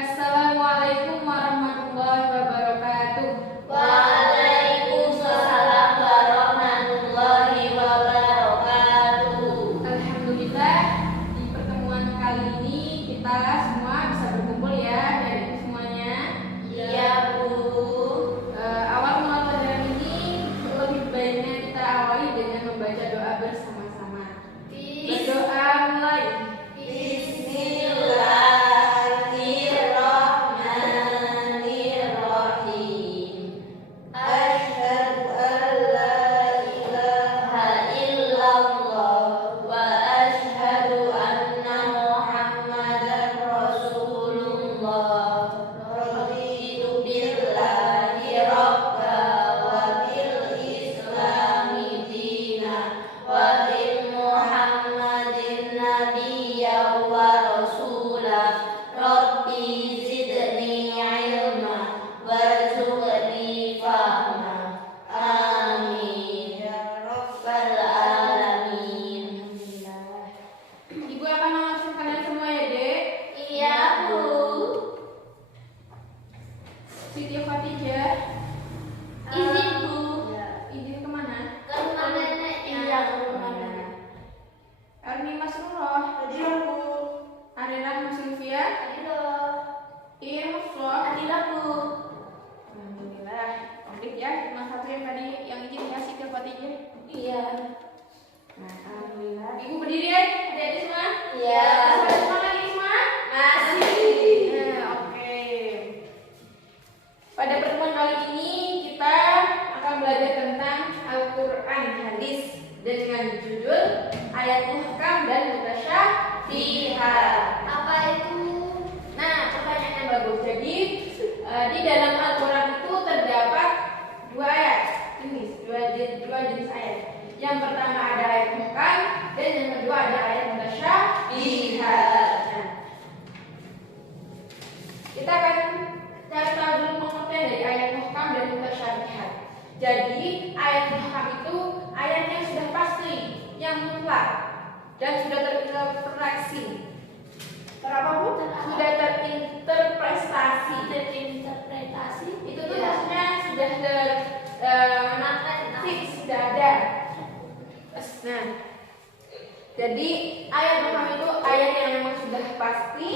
Assalamualaikum warahmatullahi wabarakatuh. Waalaikumsalam warahmatullahi wabarakatuh. Alhamdulillah, di pertemuan kali ini kita semua bisa berkumpul ya, dari semuanya. Iya, Bu. Awal mula pelajaran ini lebih baiknya kita awali dengan membaca doa bersama-sama. Berdoa mulai. Bismillahirrahmanirrahim. Asyhadu an la ilaha illallah wa asyhadu anna Muhammadan Rasulullah. Raditu billahi rabba wa bil islami dina wa bi Muhammadin nabiyya wa rasula. Rabbi zidni ilma warzuqni fahma. Amin ya rabbal alamin. Ibu akan mengabsen kalian semua ya, Dek. Iya, Bu. Siti Khadijah. Izin, Bu. Izin kemana? Ke rumah nenek. Iya, ke rumah nenek. Erni Masrullah. Hadilah, Bu. Arena Sylvia. Hadilah. Iin Hafsah. Hadilah, Bu. Alhamdulillah. Komplit ya. Cuma satu yang tadi yang izin ya, Siti Khadijah. Iya. Nah, alhamdulillah. Ibu berdiri ya, adik-adik semua. Iya. Masih ada semangat lagi semua? Masih. Ya, oke. Pada pertemuan kali ini kita akan belajar tentang Al-Quran hadis dengan judul ayat muhkam dan mutasyabihat. Apa itu? Nah, pertanyaan yang bagus. Jadi di dalam Al-Quran itu terdapat dua ayat. Ini dua jenis ayat. Yang pertama ada ayat muhkam dan yang kedua ada ayat mutasyabihat. Nah, kita akan cari tahu dulu pengertian dari ayat muhkam dan mutasyabihat. Jadi ayat muhkam itu ayat yang sudah pasti, yang mutlak dan sudah terinterpretasi. Terapa Bu? Sudah terinterpretasi. Interpretasi Itu tuh maksudnya sudah fix, sudah ada. Nah, jadi ayat muhkam itu ayat yang memang sudah pasti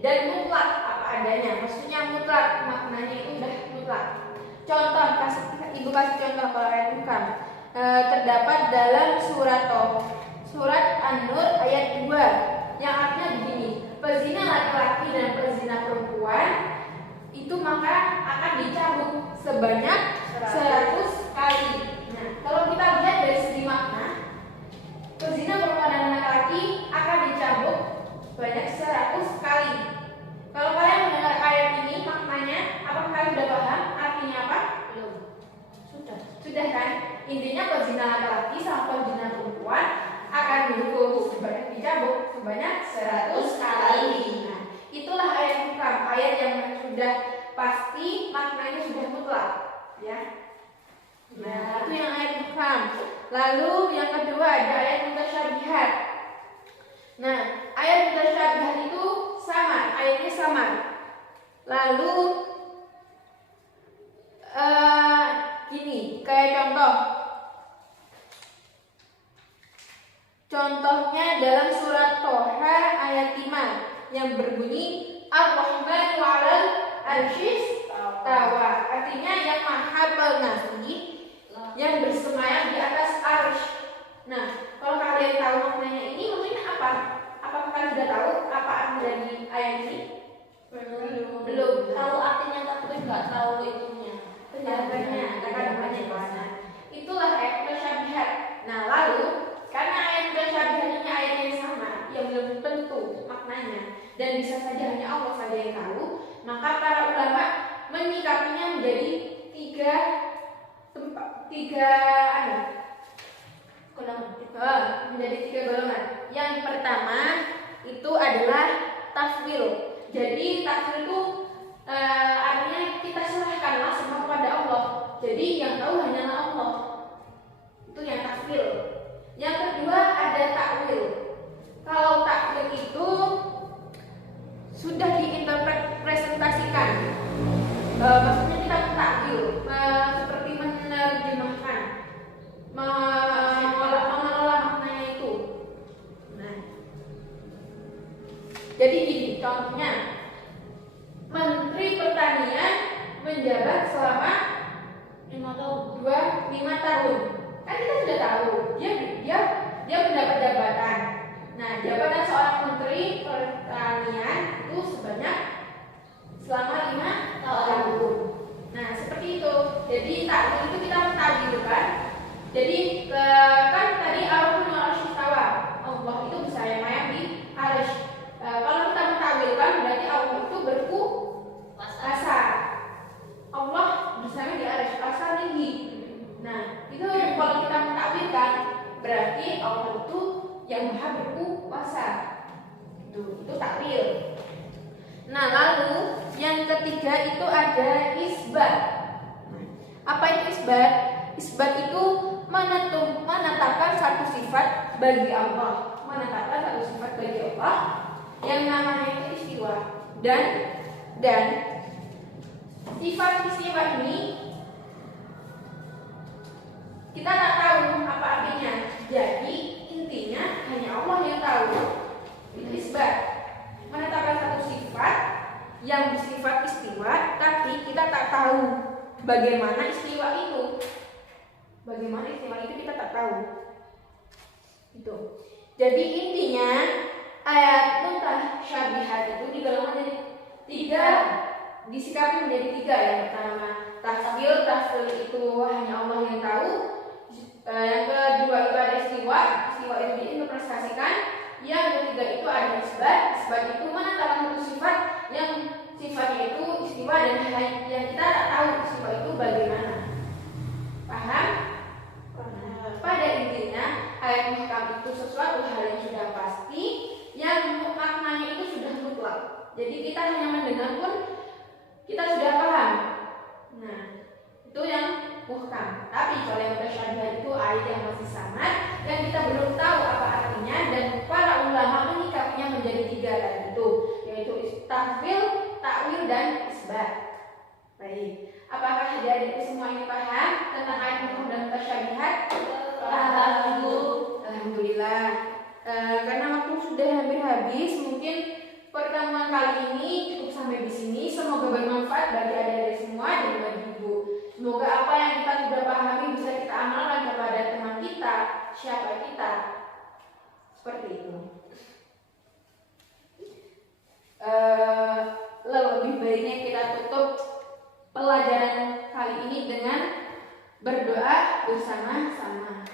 dan mutlak apa adanya. Maksudnya mutlak, maknanya itu sudah mutlak. Contoh, Ibu kasih contoh kalau ayat muhkam. Terdapat dalam surat An-Nur ayat 2 yang artinya begini: pezina laki-laki dan pezina perempuan itu maka akan dicambuk sebanyak 100 kali. Nah, kalau kita lihat dari segi makna, pezina perempuan dan laki-laki akan dicambuk sebanyak 100 kali. Kalau kalian mendengar ayat ini maknanya, apakah kalian sudah paham artinya apa? belum. Sudah kan? Intinya pezina laki-laki sama pezina perempuan akan dihukum dicambuk sebanyak 100 kali. Nah, itulah ayat muhkam, ayat yang sudah pasti, maknanya sudah mutlak, ya. Nah, itu yang ayat muhkam. Lalu yang kedua ada ayat mutasyabihat. Nah, ayat mutasyabihat itu sama, ayatnya sama. Lalu gini, kayak contohnya dalam surat Toha ayat 5 yang berbunyi Ar-Rahmanu 'alal 'arsy istawa. Artinya yang Maha Pengasih yang bersemayam di atas arsy. Nah, kalau kalian tahu maknanya ini maksudnya apa? Apakah kalian sudah tahu apa arti dari ayat ini? Belum. Tahu artinya tapi nggak tahu itunya. Kandungannya mana? Itulah ayat mutasyabihat. Nah, lalu karena ayat mutasyabihat ini ayat yang sama, yang belum tentu maknanya dan bisa saja hanya Allah saja yang tahu, maka para ulama menyikapinya menjadi tiga golongan. Yang pertama itu adalah tafwil. Jadi tafwil itu artinya kita serahkanlah semua kepada Allah. Jadi yang tahu hanyalah Allah. Itu yang tafwil. Yang kedua ada takwil. Kalau takwil itu sudah diinterpretasi Jadi gini contohnya, Menteri Pertanian menjabat selama 5 tahun. 5 tahun. Kan kita sudah tahu dia mendapat jabatan. Nah, jabatan seorang Menteri Pertanian itu selama 5 tahun. Nah, seperti itu. Jadi takwil itu kita takwilkan. Jadi kan tadi Ar-Rahman al-Istawa, Allah itu bersayap-sayap di arsy. Kalau kita mentakwilkan berarti Allah itu berkuasa. Allah bersayap di arsy, asa tinggi. Nah, itu kalau kita mentakwilkan berarti Allah itu yang maha berkuasa. Itu takwil. Nah, lalu yang ketiga itu ada isbat. Apa itu isbat? Isbat itu menetapkan satu sifat bagi Allah. Menetapkan satu sifat bagi Allah yang namanya itu istiwa. Dan sifat istiwa ini kita tak tahu apa artinya. Jadi intinya hanya Allah yang tahu. Itu isbat. Menetapkan satu sifat yang bersifat istiwa, tapi kita tak tahu bagaimana istiwa itu. Bagaimana istiwa itu kita tak tahu. Itu. Jadi intinya ayat mutasyabihat itu digolongkan menjadi 3, disikapi menjadi 3 ya. Pertama, tafsir itu hanya Allah yang tahu. Yang kedua itu ada istiwa itu diinterpretasikan. Yang ketiga itu ada isbat itu menetapkan satu sifat yang sifatnya itu istiwa dan yang kita tak tahu istiwa itu bagaimana. Paham? Pada intinya ayat muhkam itu sesuatu hal yang sudah pasti, yang maknanya itu sudah mutlak. Jadi kita hanya mendengar pun kita sudah paham. Nah, itu yang muhkam. Tapi kalau yang mutasyabihat itu ayat yang masih samad dan kita belum tahu apa artinya, dan para ulama menyikapinya menjadi 3 tadi itu, yaitu takwil, takwil dan isbat. Baik, apakah adik-adik semua ini paham tentang ayat muhkam dan mutasyabihat? Alhamdulillah. Karena waktu sudah hampir habis, mungkin pertemuan kali ini cukup sampai di sini. Semoga bermanfaat bagi adik-adik semua dan bagi ibu. Semoga apa yang kita sudah pahami bisa kita amalkan kepada teman kita, siapa kita. Seperti itu. Lebih baiknya kita tutup pelajaran kali ini dengan berdoa bersama-sama.